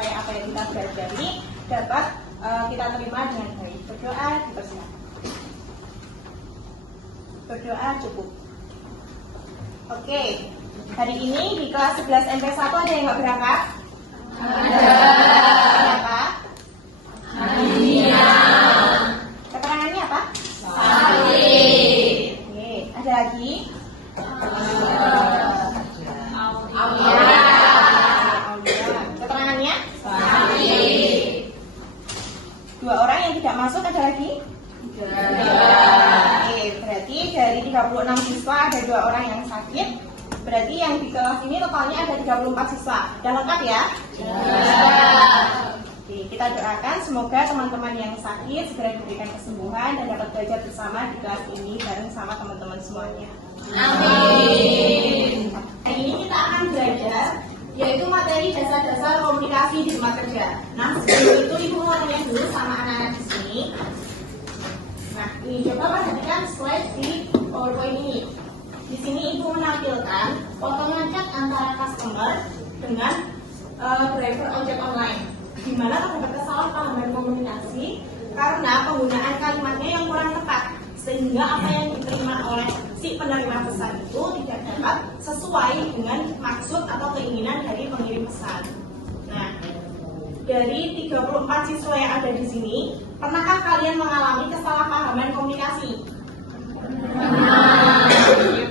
sesuai apa yang kita pelajari dapat kita terima dengan baik. Berdoa dipersilakan. Berdoa cukup. Oke, hari ini di kelas 11 MP1 ada yang nggak berangkat? Ada. Kenapa? Anemia. Keterangannya apa? Sakit. Oke, ada lagi? Keterangannya? Sakit. Dua orang yang tidak masuk ada lagi? Oke, berarti dari 36 siswa ada 2 orang yang sakit. Berarti yang di kelas ini totalnya ada 34 siswa. Sudah lengkap ya? Oke, kita doakan semoga teman-teman yang sakit segera diberikan kesembuhan dan dapat belajar bersama di kelas ini bareng sama teman-teman semuanya. Amin. Hari ini kita akan belajar yaitu materi dasar-dasar komunikasi di tempat kerja. Nah, sebelum itu Ibu mau tanya dulu sama anak-anak di sini. Nah, ini coba perhatikan slide di PowerPoint ini. Di sini Ibu menampilkan potongan chat antara customer dengan driver ojek online, di mana terdapat kesalahpahaman komunikasi karena penggunaan kalimatnya yang kurang tepat, sehingga apa yang diterima oleh si penerima pesan itu tidak dapat sesuai dengan maksud atau keinginan dari pengirim pesan. Nah, dari 34 siswa yang ada di sini, pernahkah kalian mengalami kesalahpahaman komunikasi?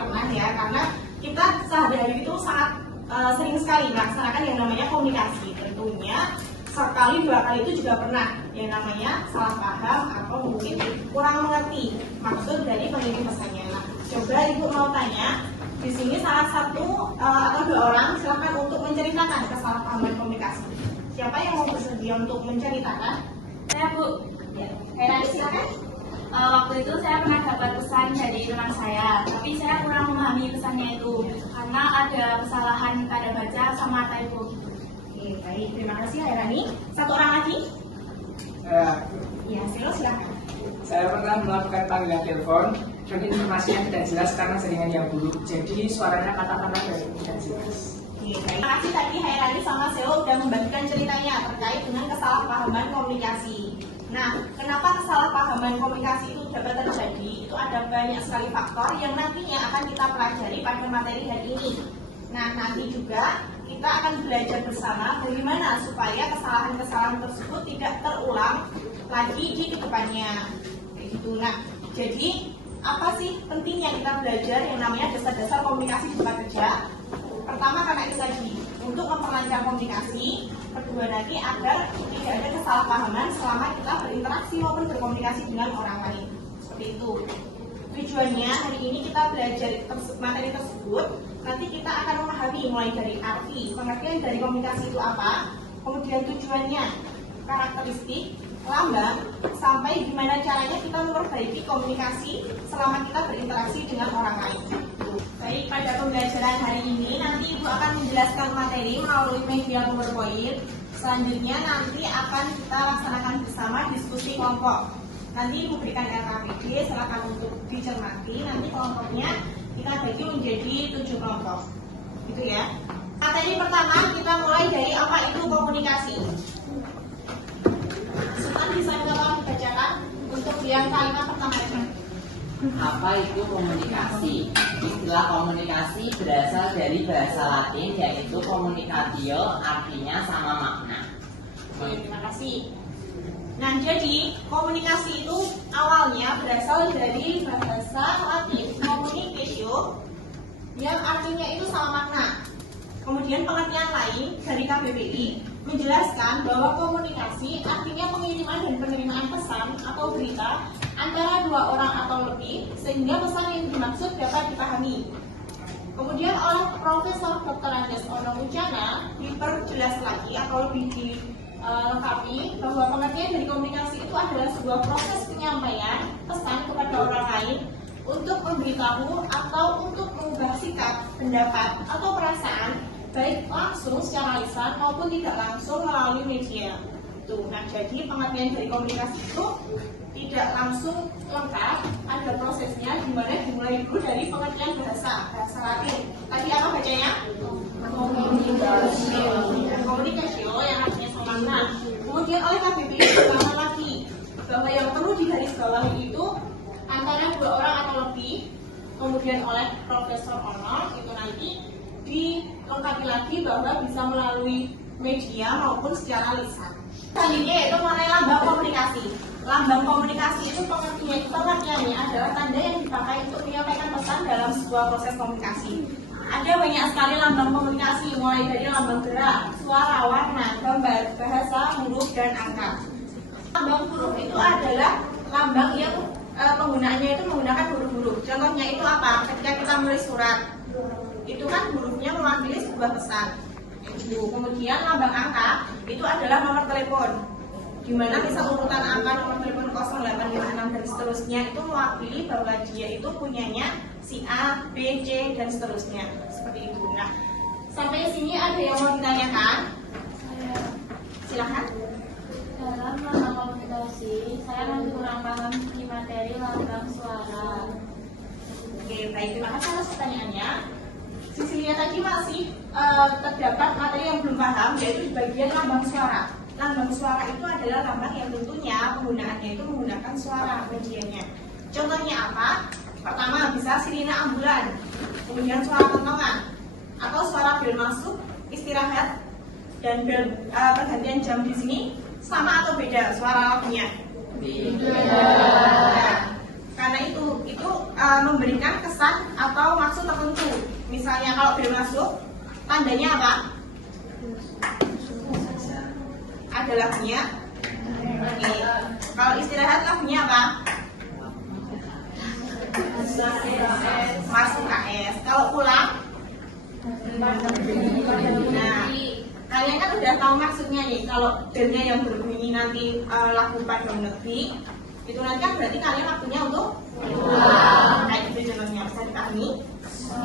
Pernah ya, karena kita sehari-hari itu sangat sering sekali melaksanakan yang namanya komunikasi. Tentunya sekali 2 kali itu juga pernah yang namanya salah paham atau mungkin kurang mengerti maksud dari pengirim pesannya. Nah, coba Ibu mau tanya di sini salah satu atau 2 orang silakan untuk menceritakan kesalahpahaman komunikasi. Siapa yang mau bersedia untuk menceritakan? Saya, Bu. Ya, Hera, silakan. Waktu itu saya pernah dapat pesan dari teman saya, tapi saya kurang memahami pesannya itu karena ada kesalahan pada baca sama typo. Oke, baik. Terima kasih, Hairani. Satu orang lagi? Ya, Silo, silakan. Saya pernah melakukan panggilan telepon dan informasinya tidak jelas karena jaringan yang buruk. Jadi suaranya kata-kata dari tidak jelas. Oke, baik. Terima kasih tadi Hairani sama Silo sudah membagikan ceritanya terkait dengan kesalahpahaman komunikasi. Nah, kenapa kesalahpahaman komunikasi itu dapat terjadi? Itu ada banyak sekali faktor yang nantinya akan kita pelajari pada materi hari ini. Nah, nanti juga kita akan belajar bersama bagaimana supaya kesalahan-kesalahan tersebut tidak terulang lagi di kedepannya. Kayak gitu. Nah, jadi apa sih pentingnya kita belajar yang namanya dasar-dasar komunikasi di tempat kerja? Pertama, karena itu tadi untuk memperlancar komunikasi. Kedua, nanti agar tidak ada kesalahpahaman selama kita berinteraksi maupun berkomunikasi dengan orang lain. Seperti itu. Tujuannya hari ini kita belajar materi tersebut. Nanti kita akan memahami mulai dari arti, pengertian dari komunikasi itu apa, kemudian tujuannya, karakteristik, lambang, sampai gimana caranya kita memperbaiki komunikasi selama kita berinteraksi dengan orang lain. Baik, pada pembelajaran hari ini nanti Ibu akan menjelaskan materi melalui media PowerPoint. Selanjutnya nanti akan kita laksanakan bersama diskusi kelompok. Nanti Ibu berikan RKPD, silakan untuk dicermati. Nanti kelompoknya kita bagi menjadi 7 kelompok. Gitu ya. Materi pertama kita mulai dari apa itu komunikasi. Sultan bisa tolong dibacakan untuk yang kalimat pertama ini. Apa itu komunikasi? Istilah komunikasi berasal dari bahasa Latin yaitu communicatio, artinya sama makna. Oke, terima kasih. Nah, jadi komunikasi itu awalnya berasal dari bahasa Latin communicatio yang artinya itu sama makna. Kemudian pengertian lain dari KBBI menjelaskan bahwa komunikasi artinya pengiriman dan penerimaan pesan atau berita antara 2 orang atau lebih sehingga pesan yang dimaksud dapat dipahami. Kemudian oleh Profesor Dr. Andes Ono Ucana diperjelas lagi atau lebih dilengkapi bahwa pengertian dari komunikasi itu adalah sebuah proses penyampaian pesan kepada orang lain untuk memberitahu atau untuk mengubah sikap, pendapat, atau perasaan baik langsung secara lisan maupun tidak langsung melalui media. Nah, jadi pengertian dari komunikasi itu tidak langsung lengkap, ada prosesnya dimana dimulai dulu dari pengertian bahasa Latin. Tadi apa bacanya? Komunikasi yang artinya sama Kemudian oleh KBBI pertama lagi bahwa yang perlu digarisbawahi itu antara 2 orang atau lebih. Kemudian oleh Profesor Onol itu nanti dilengkapi lagi bahwa bisa melalui media maupun secara lisan. Selanjutnya yaitu mengenai lambang komunikasi. Lambang komunikasi itu pengertiannya adalah tanda yang dipakai untuk menyampaikan pesan dalam sebuah proses komunikasi. Ada banyak sekali lambang komunikasi, mulai dari lambang gerak, suara, warna, gambar, bahasa, huruf, dan angka. Lambang huruf itu adalah lambang yang penggunaannya itu menggunakan huruf-huruf. Contohnya itu apa? Ketika kita menulis surat, itu kan hurufnya mewakili sebuah pesan. Kemudian lambang angka itu adalah nomor telepon, di mana misal urutan angka nomor telepon 0856 dan seterusnya itu mewakili bahwa dia itu punyanya si A, B, C, dan seterusnya. Seperti itu. Nah, sampai sini ada yang mau ditanyakan? Silahkan. Dalam lambang komunikasi, saya masih kurang paham di materi lambang suara. Oke, baik. Terima kasih atas pertanyaannya. Sisinya tadi masih terdapat materi yang belum paham, yaitu di bagian lambang suara. Lambang suara itu adalah lambang yang tentunya penggunaannya itu menggunakan suara medianya. Contohnya apa? Pertama bisa sirine ambulan, kemudian suara kentongan, atau suara bel masuk, istirahat, dan bel pergantian jam di sini sama atau beda suara lagunya? Beda. Karena itu memberikan kesan atau maksud tertentu. Misalnya kalau bel masuk, tandanya apa? Ada lagunya. Oke. Kalau istirahat lagunya apa? Masuk KS. Kalau pulang? Nah, kalian kan udah tahu maksudnya nih. Kalau belnya yang berbunyi nanti lagu pada negeri, itu nanti kan berarti kalian waktunya untuk pulang. Kayak gitu contohnya, bisa dipahami?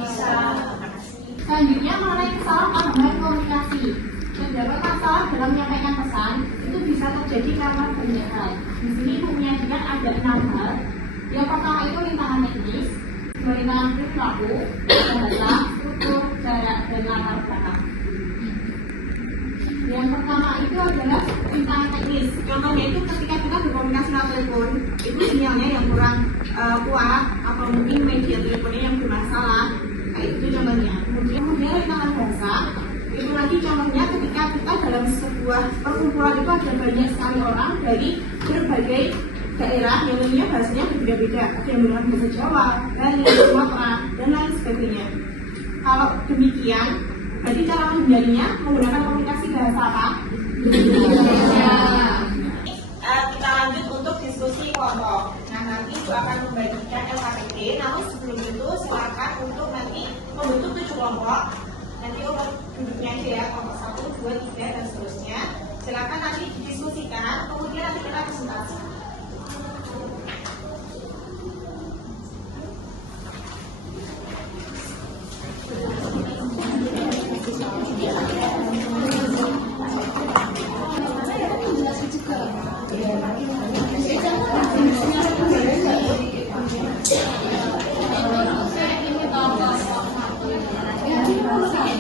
Bisa. Terima kasih. Selanjutnya mengenai kesalahpahaman komunikasi. Terdapat masalah dalam menyampaikan pesan itu bisa terjadi karena banyak hal. Di sini Ibu menyajikan ada 6 hal. Yang pertama itu rintangan teknis, rintangan perilaku, bahasa, struktur, jarak, dan latar belakang. Yang pertama itu adalah rintangan teknis. Contohnya itu ketika kita berkomunikasi lewat telepon, itu sinyalnya yang kurang kuat atau mungkin media teleponnya yang bermasalah. Nah, itu contohnya. Kemudian rintangan bahasa. Itu nanti contohnya ketika kita dalam sebuah perkumpulan itu ada banyak sekali orang dari berbagai daerah yang tentunya bahasanya berbeda-beda. Ada yang menggunakan bahasa Jawa, Bali, Sumatera, dan lain sebagainya. Kalau demikian, berarti cara menghindarinya menggunakan komunikasi bahasa apa? Kita lanjut untuk diskusi kelompok. Nah, nanti Ibu akan membagikan LKPD, namun sebelum itu silakan untuk nanti membentuk 7 kelompok. Nanti untuk duduknya aja ya, kelompok 1, 2, 3, dan seterusnya. Silakan nanti didiskusikan, kemudian nanti kita presentasi.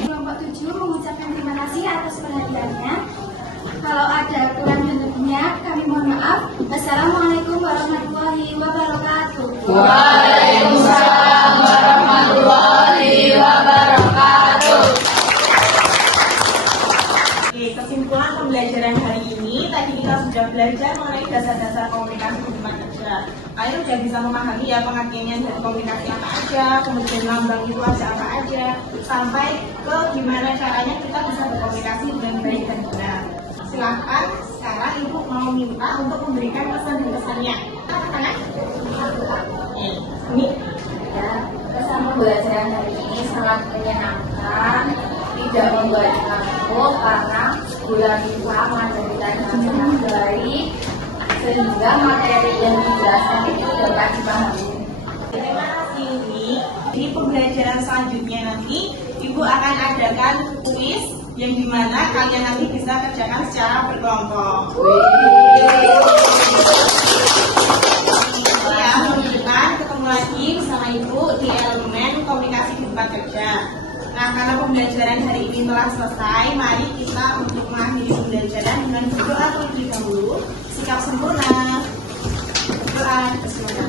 Kelompok 7 mengucapkan terima kasih atas perhatiannya. Kalau ada kurang dan lebihnya, kami mohon maaf. Assalamualaikum warahmatullahi wabarakatuh. Waalaikumsalam warahmatullahi wabarakatuh. Oke, kesimpulan pembelajaran hari ini, tadi kita sudah belajar mengenai dasar-dasar komunikasi di tempat kerja. Kalian sudah bisa memahami ya pengertiannya dari komunikasi apa aja, kemudian lambang itu ada apa aja, sampai ke gimana caranya kita bisa berkomunikasi dengan baik dan benar. Silakan sekarang Ibu mau minta untuk memberikan pesan dan pesannya. Tangan. Ini. Ya, kesan pembelajaran hari ini sangat menyenangkan, tidak membuat takut karena bulan kita mengajarkan dengan sangat baik, sehingga materi yang dijelaskan itu dapat dipahami. Terima kasih Umi. Di pembelajaran selanjutnya nanti Ibu akan adakan kuis yang dimana kalian nanti bisa kerjakan secara berkelompok. Ya, minggu depan ketemu lagi bersama Ibu di elemen komunikasi di tempat kerja. Nah, karena pembelajaran hari ini telah selesai, mari kita untuk mengakhiri pembelajaran dengan berdoa terlebih dahulu. bersikap sempurna. Berdoa, bismillah.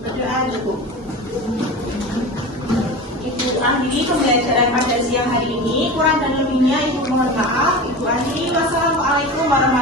Berdoa Ibu. Ibu Andi, pembelajaran pada siang hari ini kurang dan lebihnya Ibu mohon maaf. Ibu Andi, wassalamualaikum warahmatullahi wabarakatuh.